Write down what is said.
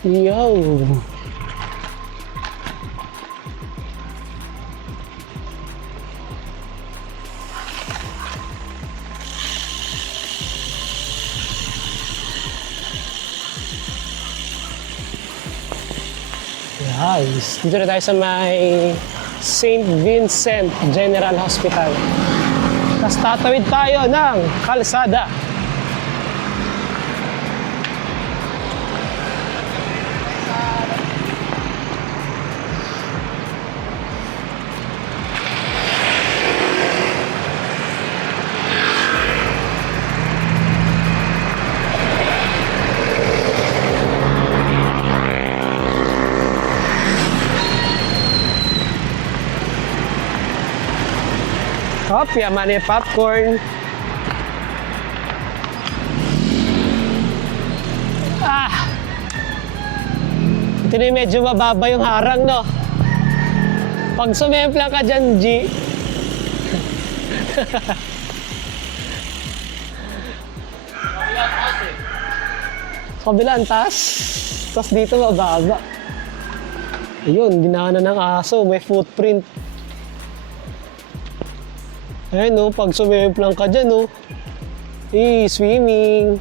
Yo. Guys, dito na tayo sa may St. Vincent General Hospital. Tapos tatawid tayo ng kalsada. Hop, yaman yung popcorn. Ito na yung medyo mababa yung harang, no? Pag sumempla ka dyan, G. Sa kabila, ang taas. Tapos dito mababa. Ayun, dinaanan ng aso. May footprint. Ayun, no? Pag sumemplang ka dyan, no? Swimming.